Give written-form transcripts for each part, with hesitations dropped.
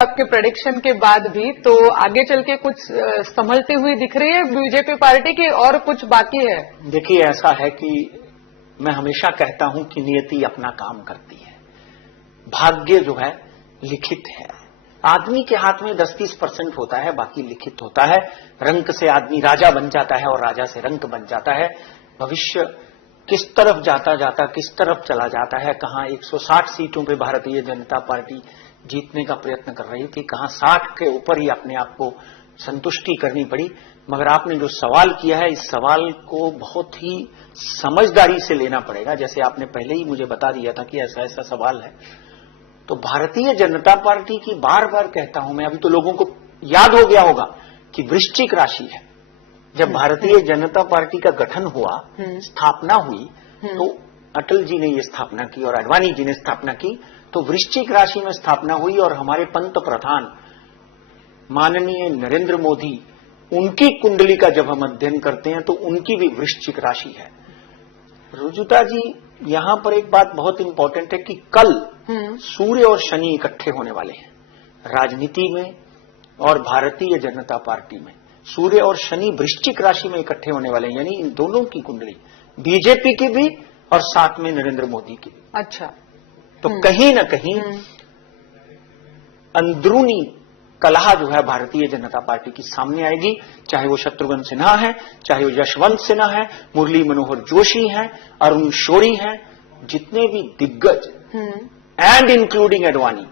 आपके प्रेडिक्शन के बाद भी, तो आगे चल के कुछ संभलती हुई दिख रही है बीजेपी पार्टी की और कुछ बाकी है? देखिए, ऐसा है कि मैं हमेशा कहता हूं कि नियति अपना काम करती है। भाग्य जो है लिखित है। आदमी के हाथ में 10-20% होता है, बाकी लिखित होता है। रंक से आदमी राजा बन जाता है और राजा से रंक बन जाता है। भविष्य किस तरफ जाता जाता किस तरफ चला जाता है, कहां 160 सीटों पे भारतीय जनता पार्टी जीतने का प्रयत्न कर रही थी, कहां 60 के ऊपर ही अपने आप को संतुष्टि करनी पड़ी। मगर आपने जो सवाल किया है, इस सवाल को बहुत ही समझदारी से लेना पड़ेगा। जैसे आपने पहले ही मुझे बता दिया था कि ऐसा ऐसा सवाल है, तो भारतीय जनता पार्टी की बार बार कहता हूं मैं, अभी तो लोगों को याद हो गया होगा कि वृश्चिक राशि है। जब भारतीय जनता पार्टी का गठन हुआ, स्थापना हुई, तो अटल जी ने ये स्थापना की और आडवाणी जी ने स्थापना की, तो वृश्चिक राशि में स्थापना हुई। और हमारे पंत प्रधान माननीय नरेंद्र मोदी, उनकी कुंडली का जब हम अध्ययन करते हैं तो उनकी भी वृश्चिक राशि है। रुजुता जी, यहां पर एक बात बहुत इंपॉर्टेंट है कि कल सूर्य और शनि इकट्ठे होने वाले हैं राजनीति में और भारतीय जनता पार्टी में। सूर्य और शनि वृश्चिक राशि में इकट्ठे होने वाले हैं, यानी इन दोनों की कुंडली, बीजेपी की भी और साथ में नरेंद्र मोदी की भी। अच्छा, तो कहीं न कहीं अंदरूनी कलह जो है भारतीय जनता पार्टी की सामने आएगी। चाहे वो शत्रुघ्न सिन्हा है, चाहे वो यशवंत सिन्हा है, मुरली मनोहर जोशी हैं, अरुण शौरी हैं, जितने भी दिग्गज एंड इंक्लूडिंग आडवाणी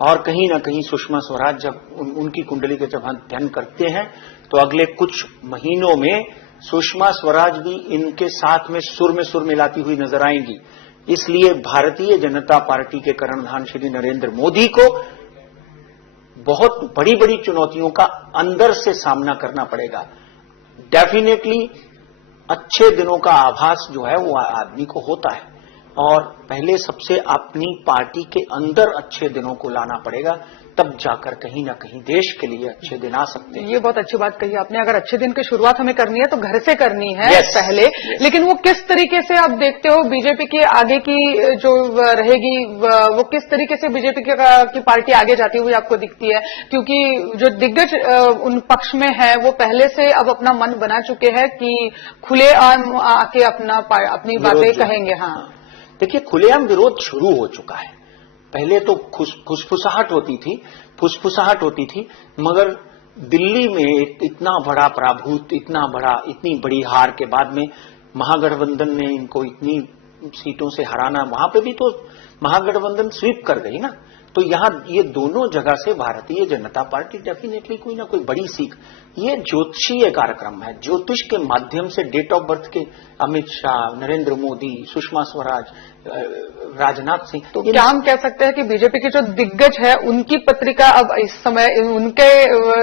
और कहीं ना कहीं सुषमा स्वराज, जब उनकी कुंडली के जब हम अध्ययन करते हैं तो अगले कुछ महीनों में सुषमा स्वराज भी इनके साथ में सुर मिलाती हुई नजर आएंगी। इसलिए भारतीय जनता पार्टी के कर्णधार श्री नरेंद्र मोदी को बहुत बड़ी बड़ी चुनौतियों का अंदर से सामना करना पड़ेगा। डेफिनेटली अच्छे दिनों का आभास जो है वो आदमी को होता है, और पहले सबसे अपनी पार्टी के अंदर अच्छे दिनों को लाना पड़ेगा, तब जाकर कहीं ना कहीं देश के लिए अच्छे दिन आ सकते हैं। ये बहुत अच्छी बात कही आपने। अगर अच्छे दिन की शुरुआत हमें करनी है तो घर से करनी है पहले। लेकिन वो किस तरीके से आप देखते हो बीजेपी की आगे की जो रहेगी, वो किस तरीके से बीजेपी की पार्टी आगे जाती हुई आपको दिखती है? क्योंकि जो दिग्गज उन पक्ष में है वो पहले से अब अपना मन बना चुके हैं कि खुलेआम आके अपनी बातें कहेंगे। हाँ, देखिए, खुलेआम विरोध शुरू हो चुका है। पहले तो फुसफुसाहट होती थी, मगर दिल्ली में इतना बड़ा पराभूत, इतनी बड़ी हार के बाद में महागठबंधन ने इनको इतनी सीटों से हराना, वहां पे भी तो महागठबंधन स्वीप कर गई ना। तो यहां ये दोनों जगह से भारतीय जनता पार्टी डेफिनेटली कोई ना कोई बड़ी सीख। ये ज्योतिषीय कार्यक्रम है। ज्योतिष के माध्यम से डेट ऑफ बर्थ के अमित शाह, नरेंद्र मोदी, सुषमा स्वराज, राजनाथ सिंह, तो क्या हम कह सकते हैं कि बीजेपी के जो दिग्गज है उनकी पत्रिका अब इस समय उनके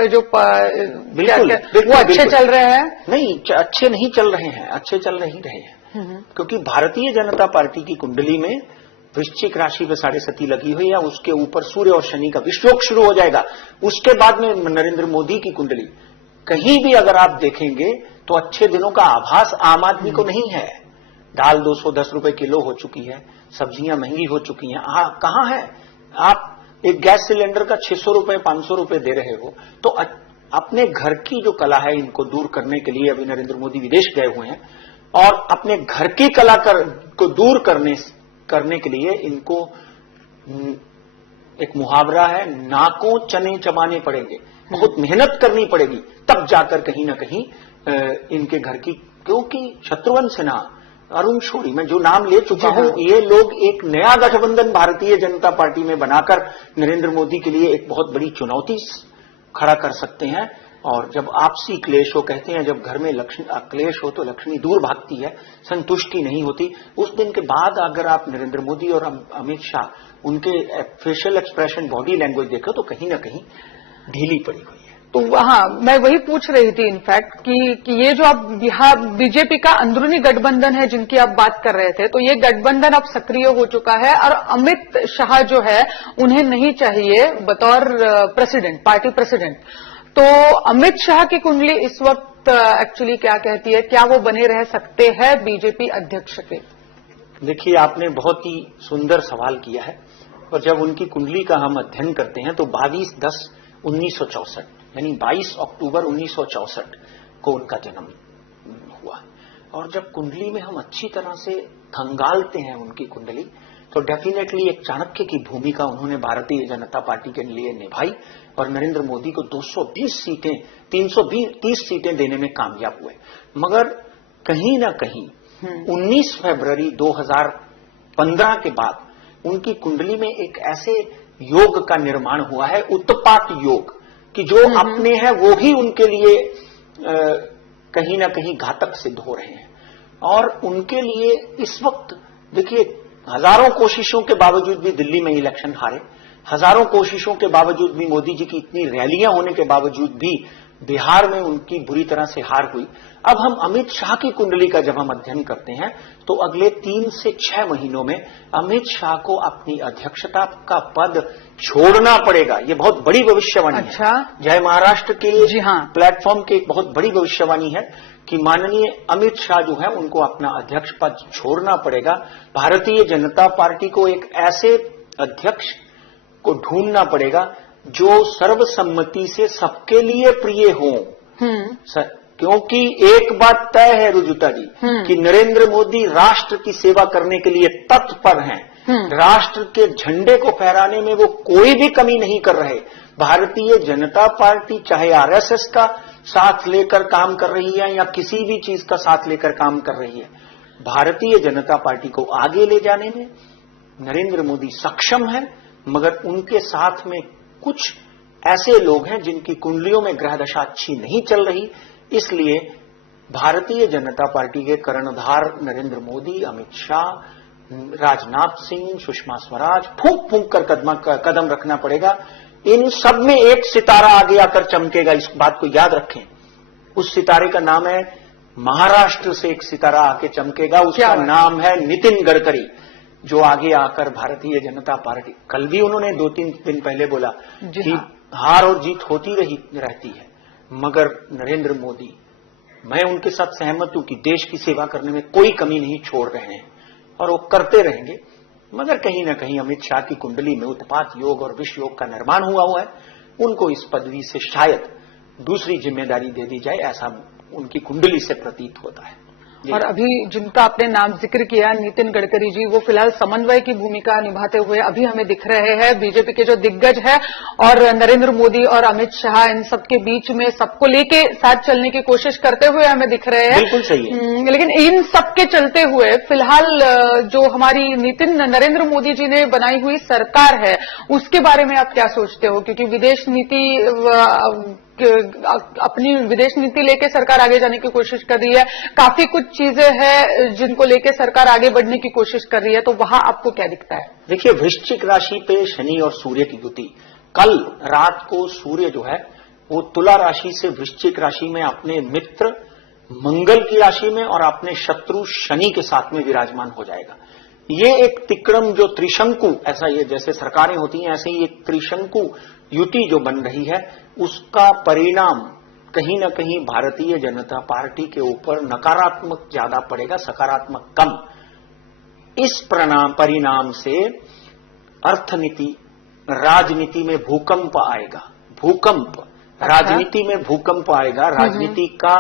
जो बिल्कुल वो अच्छे चल रहे हैं? नहीं, अच्छे नहीं चल रहे हैं, अच्छे चल नहीं रहे हैं। क्योंकि भारतीय जनता पार्टी की कुंडली में वृश्चिक राशि पे 7.5 लगी हुई है, उसके ऊपर सूर्य और शनि का विषयोग शुरू हो जाएगा। उसके बाद में नरेंद्र मोदी की कुंडली, कहीं भी अगर आप देखेंगे तो अच्छे दिनों का आभास आम आदमी को नहीं है। दाल 210 रुपए किलो हो चुकी है, सब्जियां महंगी हो चुकी हैं। कहां है? आप एक गैस सिलेंडर का 600 रुपए 500 रुपए दे रहे हो। तो अपने घर की जो कला है, इनको दूर करने के लिए अभी नरेंद्र मोदी विदेश गए हुए हैं, और अपने घर की कला को दूर करने के लिए इनको एक मुहावरा है, नाकों चने चबाने पड़ेंगे, बहुत मेहनत करनी पड़ेगी, तब जाकर कहीं ना कहीं इनके घर की। क्योंकि शत्रुघ्न सिन्हा, अरुण शौरी, मैं जो नाम ले चुका हूं, ये लोग एक नया गठबंधन भारतीय जनता पार्टी में बनाकर नरेंद्र मोदी के लिए एक बहुत बड़ी चुनौती खड़ा कर सकते हैं। और जब आपसी क्लेश हो, कहते हैं जब घर में क्लेश हो तो लक्ष्मी दूर भागती है, संतुष्टि नहीं होती। उस दिन के बाद अगर आप नरेंद्र मोदी और अमित शाह उनके फेशियल एक्सप्रेशन, बॉडी लैंग्वेज देखो तो कहीं ना कहीं ढीली पड़ी हुई है। तो वहां मैं वही पूछ रही थी इनफैक्ट कि ये जो आप बिहार बीजेपी का अंदरूनी गठबंधन है जिनकी आप बात कर रहे थे, तो ये गठबंधन अब सक्रिय हो चुका है और अमित शाह जो है उन्हें नहीं चाहिए बतौर प्रेसिडेंट, पार्टी प्रेसिडेंट। तो अमित शाह की कुंडली इस वक्त एक्चुअली क्या कहती है? क्या वो बने रह सकते हैं बीजेपी अध्यक्ष के? देखिए, आपने बहुत ही सुंदर सवाल किया है। और जब उनकी कुंडली का हम अध्ययन करते हैं तो 22/10/1964 यानी 22 अक्टूबर 1964 को उनका जन्म हुआ। और जब कुंडली में हम अच्छी तरह से खंगालते हैं उनकी कुंडली, तो डेफिनेटली एक चाणक्य की भूमिका उन्होंने भारतीय जनता पार्टी के लिए निभाई और नरेंद्र मोदी को 220 सीटें 330 सीटें देने में कामयाब हुए। मगर कहीं ना कहीं 19 फरवरी 2015 के बाद उनकी कुंडली में एक ऐसे योग का निर्माण हुआ है, उत्पात योग, कि जो अपने हैं वो ही उनके लिए कहीं ना कहीं घातक सिद्ध हो रहे हैं। और उनके लिए इस वक्त देखिए, हजारों कोशिशों के बावजूद भी दिल्ली में इलेक्शन हारे, हजारों कोशिशों के बावजूद भी मोदी जी की इतनी रैलियां होने के बावजूद भी बिहार में उनकी बुरी तरह से हार हुई। अब हम अमित शाह की कुंडली का जब हम अध्ययन करते हैं तो अगले 3 से 6 महीनों में अमित शाह को अपनी अध्यक्षता का पद छोड़ना पड़ेगा। ये बहुत बड़ी भविष्यवाणी अच्छा। है। जय महाराष्ट्र के जी हाँ। प्लेटफॉर्म की एक बहुत बड़ी भविष्यवाणी है कि माननीय अमित शाह जो है उनको अपना अध्यक्ष पद छोड़ना पड़ेगा। भारतीय जनता पार्टी को एक ऐसे अध्यक्ष को ढूंढना पड़ेगा जो सर्वसम्मति से सबके लिए प्रिय हो। क्योंकि एक बात तय है रुजुता जी कि नरेंद्र मोदी राष्ट्र की सेवा करने के लिए तत्पर हैं। राष्ट्र के झंडे को फहराने में वो कोई भी कमी नहीं कर रहे। भारतीय जनता पार्टी चाहे आरएसएस का साथ लेकर काम कर रही है या किसी भी चीज का साथ लेकर काम कर रही है, भारतीय जनता पार्टी को आगे ले जाने में नरेंद्र मोदी सक्षम है। मगर उनके साथ में कुछ ऐसे लोग हैं जिनकी कुंडलियों में ग्रह दशा अच्छी नहीं चल रही। इसलिए भारतीय जनता पार्टी के कर्णधार नरेंद्र मोदी, अमित शाह, राजनाथ सिंह, सुषमा स्वराज फूंक फूंक कर कदम रखना पड़ेगा। इन सब में एक सितारा आगे आकर चमकेगा, इस बात को याद रखें। उस सितारे का नाम है, महाराष्ट्र से एक सितारा आके चमकेगा, उसका नाम है नितिन गडकरी, जो आगे आकर भारतीय जनता पार्टी, कल भी उन्होंने 2-3 दिन पहले बोला कि हार और जीत होती रहती है, मगर नरेंद्र मोदी, मैं उनके साथ सहमत हूं कि देश की सेवा करने में कोई कमी नहीं छोड़ रहे हैं और वो करते रहेंगे। मगर कहीं ना कहीं अमित शाह की कुंडली में उत्पात योग और विष योग का निर्माण हुआ है। उनको इस पदवी से शायद दूसरी जिम्मेदारी दे दी जाए, ऐसा उनकी कुंडली से प्रतीत होता है। और अभी जिनका आपने नाम जिक्र किया, नितिन गडकरी जी, वो फिलहाल समन्वय की भूमिका निभाते हुए अभी हमें दिख रहे हैं। बीजेपी के जो दिग्गज है और नरेंद्र मोदी और अमित शाह, इन सबके बीच में सबको लेके साथ चलने की कोशिश करते हुए हमें दिख रहे हैं। बिल्कुल सही है। लेकिन इन सबके चलते हुए फिलहाल जो हमारी नरेंद्र मोदी जी ने बनाई हुई सरकार है, उसके बारे में आप क्या सोचते हो? क्योंकि विदेश नीति, अपनी विदेश नीति लेके सरकार आगे जाने की कोशिश कर रही है, काफी कुछ चीजें हैं जिनको लेके सरकार आगे बढ़ने की कोशिश कर रही है, तो वहां आपको क्या दिखता है? देखिए, वृश्चिक राशि पे शनि और सूर्य की युति, कल रात को सूर्य जो है वो तुला राशि से वृश्चिक राशि में अपने मित्र मंगल की राशि में और अपने शत्रु शनि के साथ में विराजमान हो जाएगा। ये एक तिक्रम जो त्रिशंकु, ऐसा ये जैसे सरकारें होती हैं ऐसे ही एक त्रिशंकु युति जो बन रही है, उसका परिणाम कहीं ना कहीं भारतीय जनता पार्टी के ऊपर नकारात्मक ज्यादा पड़ेगा, सकारात्मक कम। इस परिणाम से अर्थनीति, राजनीति में भूकंप आएगा। भूकंप, राजनीति में भूकंप आएगा, राजनीति का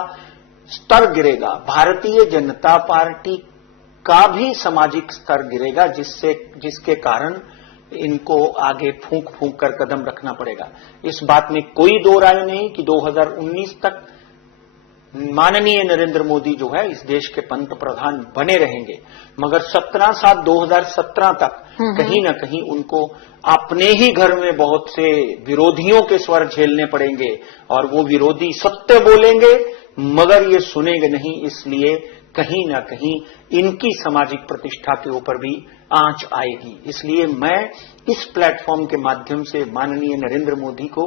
स्तर गिरेगा, भारतीय जनता पार्टी का भी सामाजिक स्तर गिरेगा, जिसके कारण इनको आगे फूंक फूंक कर कदम रखना पड़ेगा। इस बात में कोई दो राय नहीं कि 2019 तक माननीय नरेंद्र मोदी जो है इस देश के पंत प्रधान बने रहेंगे, मगर 17/7/2017 तक कहीं ना कहीं उनको अपने ही घर में बहुत से विरोधियों के स्वर झेलने पड़ेंगे और वो विरोधी सत्य बोलेंगे मगर ये सुनेंगे नहीं। इसलिए कहीं ना कहीं इनकी सामाजिक प्रतिष्ठा के ऊपर भी आंच आएगी। इसलिए मैं इस प्लेटफॉर्म के माध्यम से माननीय नरेंद्र मोदी को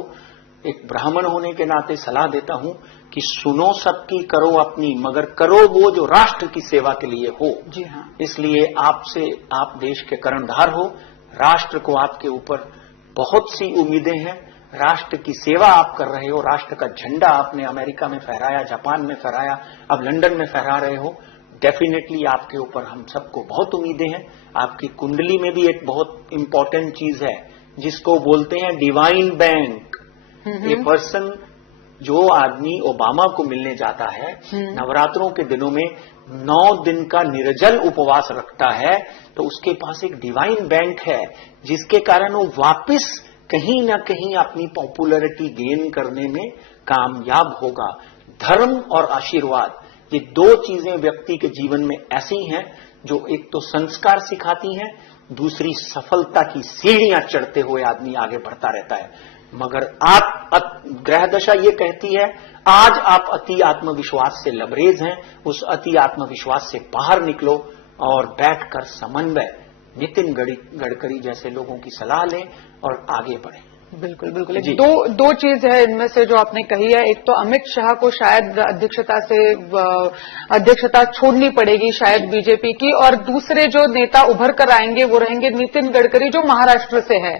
एक ब्राह्मण होने के नाते सलाह देता हूं कि सुनो सबकी, करो अपनी, मगर करो वो जो राष्ट्र की सेवा के लिए हो। जी हाँ। इसलिए आपसे, आप देश के कर्णधार हो, राष्ट्र को आपके ऊपर बहुत सी उम्मीदें हैं, राष्ट्र की सेवा आप कर रहे हो, राष्ट्र का झंडा आपने अमेरिका में फहराया, जापान में फहराया, अब लंदन में फहरा रहे हो। डेफिनेटली आपके ऊपर हम सबको बहुत उम्मीदें हैं। आपकी कुंडली में भी एक बहुत इंपॉर्टेंट चीज है जिसको बोलते हैं डिवाइन बैंक। ए पर्सन, जो आदमी ओबामा को मिलने जाता है नवरात्रों के दिनों में 9 दिन का निर्जल उपवास रखता है, तो उसके पास एक डिवाइन बैंक है जिसके कारण वो वापस कहीं ना कहीं अपनी पॉपुलैरिटी गेन करने में कामयाब होगा। धर्म और आशीर्वाद, ये 2 चीजें व्यक्ति के जीवन में ऐसी हैं जो एक तो संस्कार सिखाती हैं, दूसरी सफलता की सीढ़ियां चढ़ते हुए आदमी आगे बढ़ता रहता है। मगर आप ग्रह दशा ये कहती है आज आप अति आत्मविश्वास से लबरेज हैं, उस अति आत्मविश्वास से बाहर निकलो और बैठकर समन्वय नितिन गडकरी जैसे लोगों की सलाह लें और आगे बढ़ें। बिल्कुल बिल्कुल। दो चीज है इनमें से जो आपने कही है। एक तो अमित शाह को शायद अध्यक्षता छोड़नी पड़ेगी शायद बीजेपी की, और दूसरे जो नेता उभर कर आएंगे वो रहेंगे नितिन गडकरी जो महाराष्ट्र से है।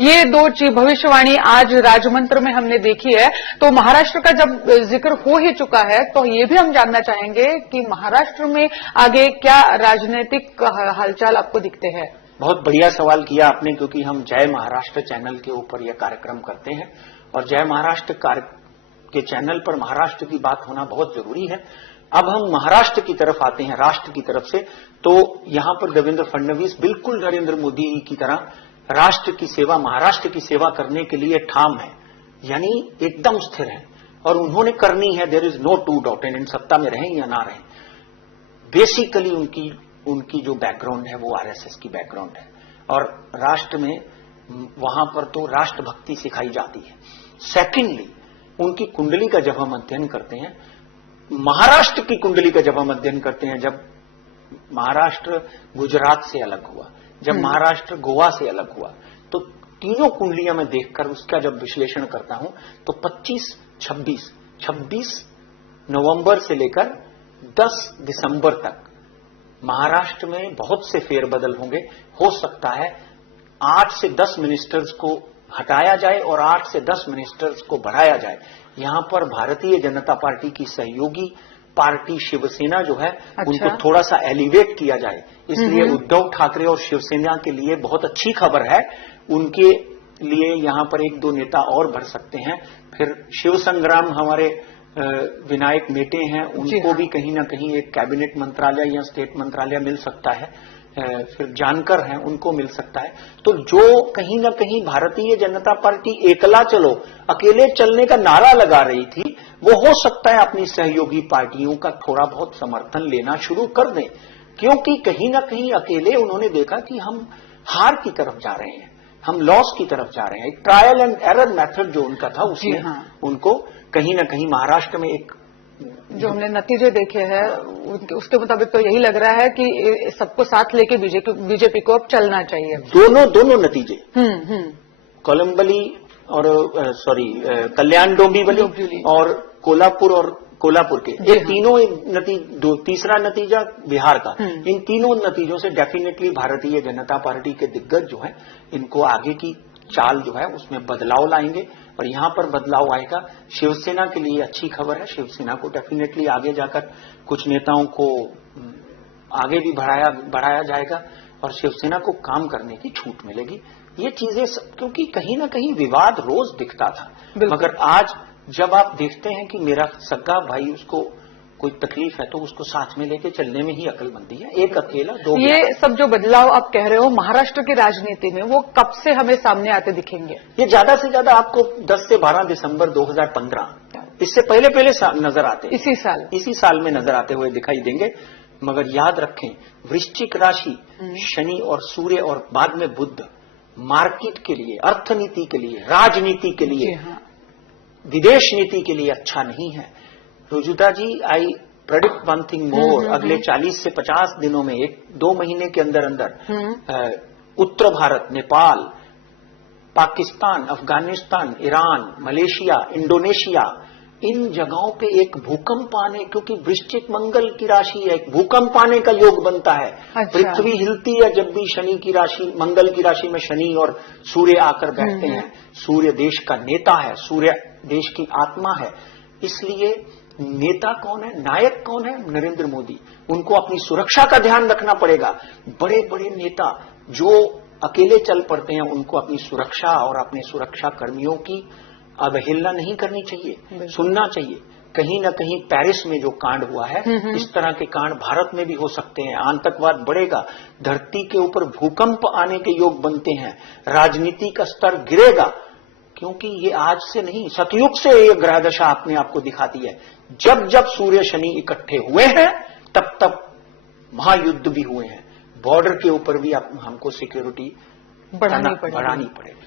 ये 2 चीज भविष्यवाणी आज राजमंत्र में हमने देखी है। तो महाराष्ट्र का जब जिक्र हो ही चुका है तो ये भी हम जानना चाहेंगे कि महाराष्ट्र में आगे क्या राजनीतिक हालचाल आपको दिखते हैं। बहुत बढ़िया सवाल किया आपने, क्योंकि हम जय महाराष्ट्र चैनल के ऊपर यह कार्यक्रम करते हैं और जय महाराष्ट्र के चैनल पर महाराष्ट्र की बात होना बहुत जरूरी है। अब हम महाराष्ट्र की तरफ आते हैं, राष्ट्र की तरफ से। तो यहां पर देवेंद्र फडणवीस बिल्कुल नरेंद्र मोदी की तरह राष्ट्र की सेवा, महाराष्ट्र की सेवा करने के लिए ठाम है, यानी एकदम स्थिर है और उन्होंने करनी है। There is no to doubt in सत्ता में रहें या ना रहें। बेसिकली उनकी जो बैकग्राउंड है वो आरएसएस की बैकग्राउंड है और राष्ट्र में वहां पर तो राष्ट्रभक्ति सिखाई जाती है। सेकेंडली, उनकी कुंडली का जब हम अध्ययन करते हैं, महाराष्ट्र की कुंडली का जब हम अध्ययन करते हैं, जब महाराष्ट्र गुजरात से अलग हुआ, जब महाराष्ट्र गोवा से अलग हुआ, तो तीनों कुंडलियां में देखकर उसका जब विश्लेषण करता हूं तो 26 नवंबर से लेकर 10 दिसंबर तक महाराष्ट्र में बहुत से फेरबदल होंगे। हो सकता है 8 से 10 मिनिस्टर्स को हटाया जाए और 8 से 10 मिनिस्टर्स को बढ़ाया जाए। यहां पर भारतीय जनता पार्टी की सहयोगी पार्टी शिवसेना जो है उनको थोड़ा सा एलिवेट किया जाए, इसलिए उद्धव ठाकरे और शिवसेना के लिए बहुत अच्छी खबर है। उनके लिए यहां पर 1-2 नेता और बढ़ सकते हैं। फिर शिव संग्राम हमारे विनायक मेटे हैं, उनको भी कहीं ना कहीं एक कैबिनेट मंत्रालय या स्टेट मंत्रालय मिल सकता है। फिर जानकर हैं, उनको मिल सकता है। तो जो कहीं ना कहीं भारतीय जनता पार्टी एकला चलो, अकेले चलने का नारा लगा रही थी, वो हो सकता है अपनी सहयोगी पार्टियों का थोड़ा बहुत समर्थन लेना शुरू कर दें, क्योंकि कहीं ना कहीं अकेले उन्होंने देखा कि हम हार की तरफ जा रहे हैं, हम लॉस की तरफ जा रहे हैं। एक ट्रायल एंड एरर मेथड जो उनका था उसमें उनको कहीं ना कहीं महाराष्ट्र में एक जो हमने नतीजे देखे हैं उसके मुताबिक तो यही लग रहा है कि सबको साथ लेके बीजेपी को अब चलना चाहिए। दोनों नतीजे कोलंबली और कल्याण डोंबिवली और कोल्हापुर के ये तीनों तीसरा नतीजा बिहार का, इन तीनों नतीजों से डेफिनेटली भारतीय जनता पार्टी के दिग्गज जो है इनको आगे की चाल जो है उसमें बदलाव लाएंगे और यहां पर बदलाव आएगा। शिवसेना के लिए अच्छी खबर है, शिवसेना को डेफिनेटली आगे जाकर कुछ नेताओं को आगे भी बढ़ाया जाएगा और शिवसेना को काम करने की छूट मिलेगी। ये चीजें क्योंकि कहीं ना कहीं विवाद रोज दिखता था, मगर आज जब आप देखते हैं कि मेरा सगा भाई उसको कोई तकलीफ है तो उसको साथ में लेके चलने में ही अक्लमंदी है। एक अकेला दो, ये सब जो बदलाव आप कह रहे हो महाराष्ट्र की राजनीति में, वो कब से हमें सामने आते दिखेंगे? ये ज्यादा से ज्यादा आपको 10 से 12 दिसंबर 2015, इससे पहले नजर आते, इसी साल में नजर आते हुए दिखाई देंगे। मगर याद रखें, वृश्चिक राशि शनि और सूर्य और बाद में बुध मार्केट के लिए, अर्थनीति के लिए, राजनीति के लिए, विदेश नीति के लिए अच्छा नहीं है। रुजुता जी, आई प्रेडिक्ट वन थिंग मोर, अगले 40 से 50 दिनों में 1-2 महीने के अंदर उत्तर Bharat, Nepal, Pakistan, Afghanistan, Iran, Malaysia, Indonesia, इन जगहों पे एक भूकंप आने, क्योंकि वृश्चिक मंगल की राशि है, एक भूकंप आने का योग बनता है। पृथ्वी हिलती है जब भी शनि की राशि, मंगल की राशि में शनि और सूर्य आकर बैठते हैं। सूर्य देश का नेता है, सूर्य देश की आत्मा है, इसलिए नेता कौन है, नायक कौन है? नरेंद्र मोदी। उनको अपनी सुरक्षा का ध्यान रखना पड़ेगा। बड़े बड़े नेता जो अकेले चल पड़ते हैं, उनको अपनी सुरक्षा और अपने सुरक्षा कर्मियों की अवहेलना नहीं करनी चाहिए, सुनना चाहिए। कहीं ना कहीं पेरिस में जो कांड हुआ है, इस तरह के कांड भारत में भी हो सकते हैं। आतंकवाद बढ़ेगा, धरती के ऊपर भूकंप आने के योग बनते हैं, राजनीति का स्तर गिरेगा, क्योंकि ये आज से नहीं, सतयुग से ये ग्रह दशा अपने आप को दिखाती है। जब जब सूर्य शनि इकट्ठे हुए हैं, तब तब महायुद्ध भी हुए हैं। बॉर्डर के ऊपर भी हमको सिक्योरिटी बढ़ानी पड़ेगी।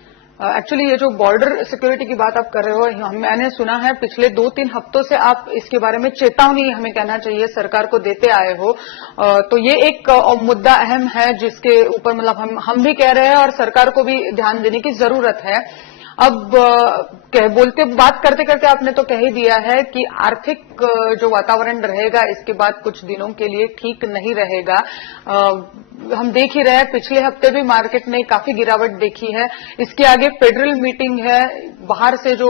एक्चुअली ये जो बॉर्डर सिक्योरिटी की बात आप कर रहे हो, मैंने सुना है पिछले 2-3 हफ्तों से आप इसके बारे में चेतावनी, हमें कहना चाहिए, सरकार को देते आए हो। तो ये एक मुद्दा अहम है जिसके ऊपर मतलब हम भी कह रहे हैं और सरकार को भी ध्यान देने की जरूरत है। अब बात करते करते आपने तो कह ही दिया है कि आर्थिक जो वातावरण रहेगा इसके बाद कुछ दिनों के लिए ठीक नहीं रहेगा। हम देख ही रहे हैं, पिछले हफ्ते भी मार्केट ने काफी गिरावट देखी है। इसके आगे फेडरल मीटिंग है, बाहर से जो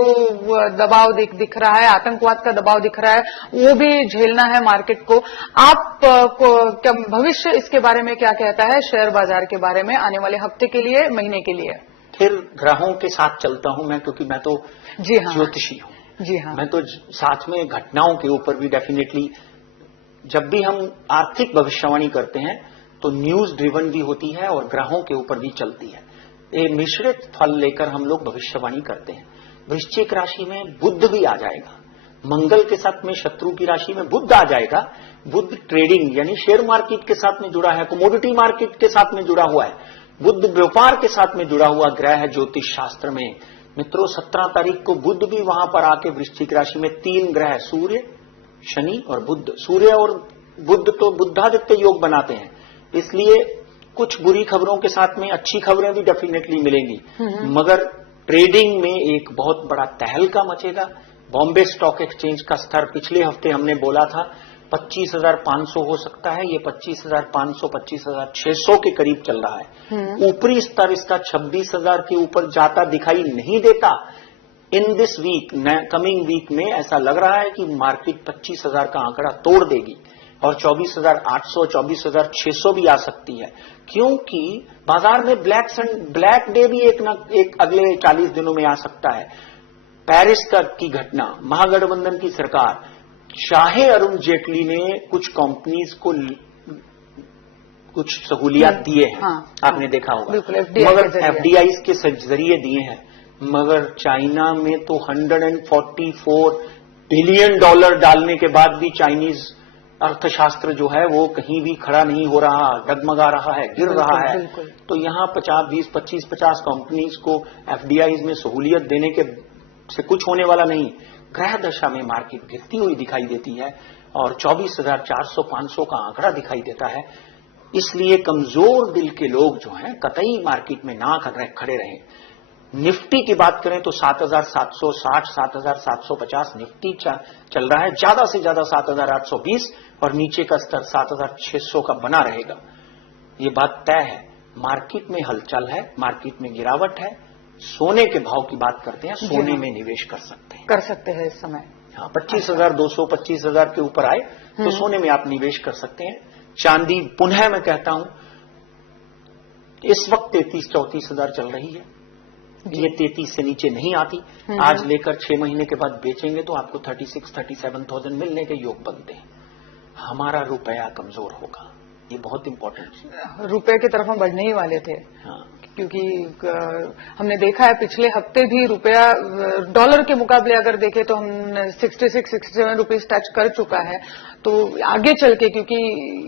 दबाव दिख रहा है, आतंकवाद का दबाव दिख रहा है, वो भी झेलना है मार्केट को। आप क्या भविष्य इसके बारे में क्या कहता है, शेयर बाजार के बारे में आने वाले हफ्ते के लिए, महीने के लिए? फिर ग्रहों के साथ चलता हूं मैं, क्योंकि मैं तो जी हाँ, ज्योतिषी हूं। जी हाँ, मैं तो साथ में घटनाओं के ऊपर भी डेफिनेटली, जब भी हम आर्थिक भविष्यवाणी करते हैं तो न्यूज ड्रिवन भी होती है और ग्रहों के ऊपर भी चलती है। ये मिश्रित फल लेकर हम लोग भविष्यवाणी करते हैं। वृश्चिक राशि में बुध भी आ जाएगा, मंगल के साथ में शत्रु की राशि में बुध आ जाएगा। बुध ट्रेडिंग यानी शेयर मार्केट के साथ में जुड़ा है, कमोडिटी मार्केट के साथ में जुड़ा हुआ है। बुध व्यापार के साथ में जुड़ा हुआ ग्रह है ज्योतिष शास्त्र में। मित्रों, 17 तारीख को बुध भी वहां पर आके वृश्चिक राशि में 3 ग्रह, सूर्य, शनि और बुध। सूर्य और बुध तो बुद्धादित्य योग बनाते हैं, इसलिए कुछ बुरी खबरों के साथ में अच्छी खबरें भी डेफिनेटली मिलेंगी। मगर ट्रेडिंग में एक बहुत बड़ा तहलका मचेगा। बॉम्बे स्टॉक एक्सचेंज का स्तर पिछले हफ्ते हमने बोला था 25,500 हो सकता है, ये 25,500, 25,600 के करीब चल रहा है। ऊपरी स्तर इसका 26,000 के ऊपर जाता दिखाई नहीं देता। In this week, coming week में ऐसा लग रहा है कि मार्केट 25,000 का आंकड़ा तोड़ देगी और 24,800, 24,600 भी आ सकती है, क्योंकि बाजार में ब्लैक डे भी एक अगले 40 दिनों में आ सकता है। पेरिस तक की घटना, महागठबंधन की सरकार, चाहे अरुण जेटली ने कुछ कंपनीज को कुछ सहूलियत दिए हैं, आपने देखा होगा, मगर एफडीआई के जरिए दिए हैं। मगर चाइना में तो $144 बिलियन डालने के बाद भी चाइनीज अर्थशास्त्र जो है वो कहीं भी खड़ा नहीं हो रहा, डगमगा रहा है, गिर रहा है। तो यहां 50 कंपनीज को एफडीआई में सहूलियत देने के से कुछ होने वाला नहीं। ग्रह दशा में मार्केट गिरती हुई दिखाई देती है और 24,400-500 का आंकड़ा दिखाई देता है। इसलिए कमजोर दिल के लोग जो हैं कतई मार्केट में ना खड़े रहें। निफ्टी की बात करें तो 7,760, 7,750 निफ्टी चल रहा है, ज्यादा से ज्यादा 7,820 और नीचे का स्तर 7,600 का बना रहेगा। ये बात तय है। मार्केट में हलचल है, मार्केट में गिरावट है। सोने के भाव की बात करते हैं, सोने में निवेश कर सकते हैं इस समय। हाँ, 25,200, 25,000 के ऊपर आए तो सोने में आप निवेश कर सकते हैं। चांदी पुनः मैं कहता हूं इस वक्त 33-34,000 चल रही है, ये 33 से नीचे नहीं आती। आज लेकर 6 महीने के बाद बेचेंगे तो आपको 36,000-37,000 मिलने के योग बनते हैं। हमारा रुपया कमजोर होगा, ये बहुत इंपॉर्टेंट। रुपए की तरफ हम बढ़ने ही वाले थे। हाँ, क्योंकि हमने देखा है पिछले हफ्ते भी रुपया डॉलर के मुकाबले अगर देखें तो हम 66-67 रुपीज टच कर चुका है। तो आगे चल के, क्योंकि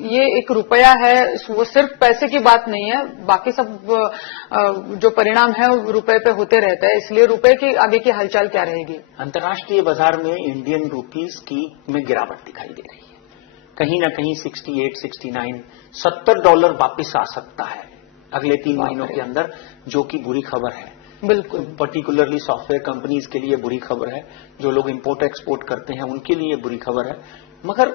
ये एक रुपया है, वो सिर्फ पैसे की बात नहीं है, बाकी सब जो परिणाम है वो रुपए पे होते रहता है, इसलिए रुपए की आगे की हलचल क्या रहेगी? अंतर्राष्ट्रीय बाजार में इंडियन रुपीज की में गिरावट दिखाई दे रही है। कहीं ना कहीं 68, 69, $70 वापिस आ सकता है अगले 3 महीनों के अंदर, जो कि बुरी खबर है। बिल्कुल, पर्टिकुलरली सॉफ्टवेयर कंपनीज के लिए बुरी खबर है, जो लोग इंपोर्ट एक्सपोर्ट करते हैं उनके लिए बुरी खबर है। मगर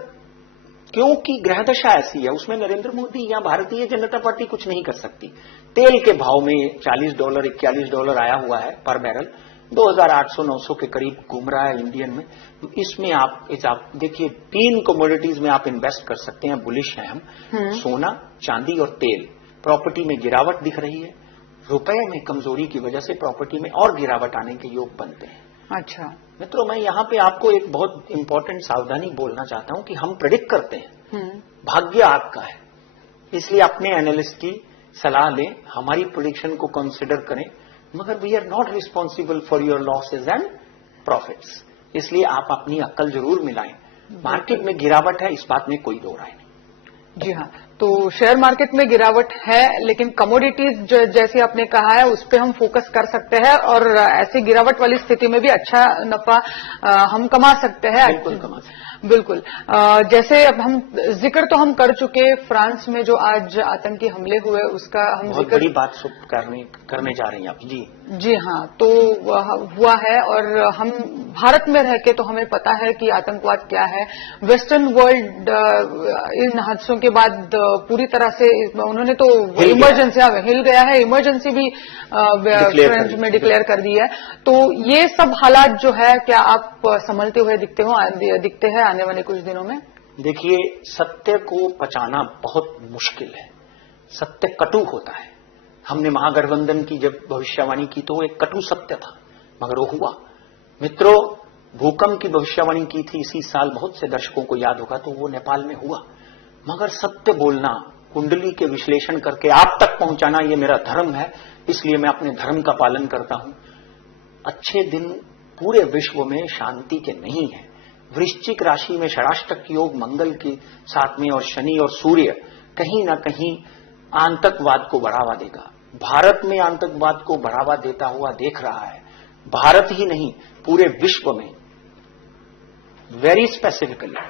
क्योंकि ग्रह दशा ऐसी है, उसमें नरेंद्र मोदी या भारतीय जनता पार्टी कुछ नहीं कर सकती। तेल के भाव में $40, $41 आया हुआ है पर बैरल, 2800-900 के करीब घूम रहा है इंडियन में। इसमें आप देखिए 3 कमोडिटीज में आप इन्वेस्ट कर सकते हैं, बुलिश हैं हम। सोना, चांदी और तेल। प्रॉपर्टी में गिरावट दिख रही है, रुपए में कमजोरी की वजह से प्रॉपर्टी में और गिरावट आने के योग बनते हैं। अच्छा मित्रों, मैं यहाँ पे आपको एक बहुत इंपॉर्टेंट सावधानी बोलना चाहता हूं कि हम प्रेडिक्ट करते हैं, भाग्य आपका है, इसलिए अपने एनालिस्ट की सलाह लें, हमारी प्रेडिक्शन को कंसिडर करें, मगर we are not responsible for your losses and profits. इसलिए आप अपनी अक्ल जरूर मिलाएं। मार्केट में गिरावट है, इस बात में कोई दो राय नहीं। जी हाँ, तो शेयर मार्केट में गिरावट है, लेकिन कमोडिटीज जैसे आपने कहा है उस पर हम फोकस कर सकते हैं और ऐसी गिरावट वाली स्थिति में भी अच्छा नफा हम कमा सकते हैं। बिल्कुल कमा सकते हैं। बिल्कुल। जैसे अब हम जिक्र तो हम कर चुके, फ्रांस में जो आज आतंकी हमले हुए उसका हम बहुत बड़ी बात करने जा रही हैं आप। जी हाँ, तो हुआ है और हम भारत में रह के तो हमें पता है कि आतंकवाद क्या है। वेस्टर्न वर्ल्ड इन हादसों के बाद पूरी तरह से उन्होंने तो इमरजेंसी हिल गया है, इमरजेंसी भी फ्रेंच में डिक्लेयर कर दी है। तो ये सब हालात जो है, क्या आप संभलते हुए दिखते हैं आने वाले कुछ दिनों में? देखिए, सत्य को पचाना बहुत मुश्किल है। सत्य कटु होता है। हमने महागठबंधन की जब भविष्यवाणी की तो वो एक कटु सत्य था, मगर वो हुआ। मित्रों, भूकंप की भविष्यवाणी की थी इसी साल, बहुत से दर्शकों को याद होगा, तो वो नेपाल में हुआ। मगर सत्य बोलना, कुंडली के विश्लेषण करके आप तक पहुंचाना, ये मेरा धर्म है, इसलिए मैं अपने धर्म का पालन करता हूं। अच्छे दिन पूरे विश्व में शांति के नहीं है। वृश्चिक राशि में षडाष्टक योग मंगल के साथ में और शनि और सूर्य कहीं ना कहीं आतंकवाद को बढ़ावा देगा। भारत में आतंकवाद को बढ़ावा देता हुआ देख रहा है। भारत ही नहीं, पूरे विश्व में, वेरी स्पेसिफिकली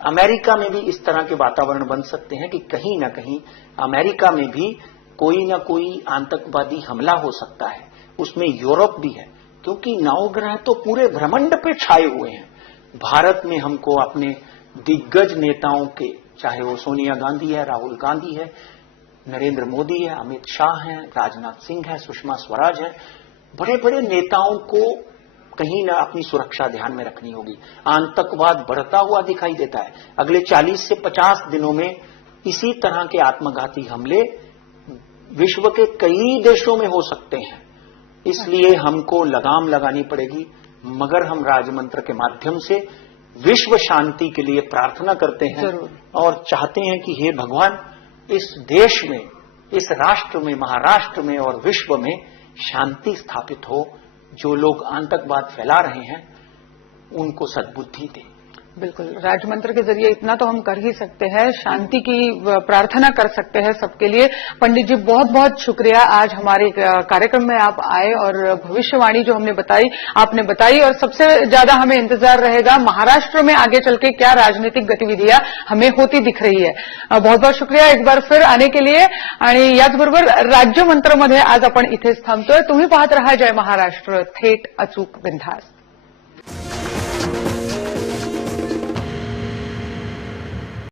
अमेरिका में भी इस तरह के वातावरण बन सकते हैं कि कहीं ना कहीं अमेरिका में भी कोई ना कोई आतंकवादी हमला हो सकता है। उसमें यूरोप भी है, क्योंकि नवग्रह तो पूरे ब्रह्मांड पे छाए हुए हैं। भारत में हमको अपने दिग्गज नेताओं के, चाहे वो सोनिया गांधी है, राहुल गांधी है, नरेंद्र मोदी है, अमित शाह है, राजनाथ सिंह है, सुषमा स्वराज है, बड़े बड़े नेताओं को कहीं ना अपनी सुरक्षा ध्यान में रखनी होगी। आतंकवाद बढ़ता हुआ दिखाई देता है। अगले 40 से 50 दिनों में इसी तरह के आत्मघाती हमले विश्व के कई देशों में हो सकते हैं। इसलिए हमको लगाम लगानी पड़ेगी, मगर हम राजमंत्र के माध्यम से विश्व शांति के लिए प्रार्थना करते हैं और चाहते हैं कि हे भगवान, इस देश में, इस राष्ट्र में, महाराष्ट्र में और विश्व में शांति स्थापित हो। जो लोग आतंकवाद फैला रहे हैं उनको सद्बुद्धि दे। बिल्कुल, राजमंत्र के जरिए इतना तो हम कर ही सकते हैं, शांति की प्रार्थना कर सकते हैं सबके लिए। पंडित जी, बहुत बहुत शुक्रिया, आज हमारे कार्यक्रम में आप आए और भविष्यवाणी जो हमने बताई आपने बताई। और सबसे ज्यादा हमें इंतजार रहेगा महाराष्ट्र में आगे चल के क्या राजनीतिक गतिविधियां हमें होती दिख रही है। बहुत बहुत शुक्रिया एक बार फिर आने के लिए। आणि याचबरोबर राज्यमंत्रमध्ये आज आपण इथेच थांबतोय। तुम्ही पाहत रहा जय महाराष्ट्र, थेट अचूक बिनधास्त।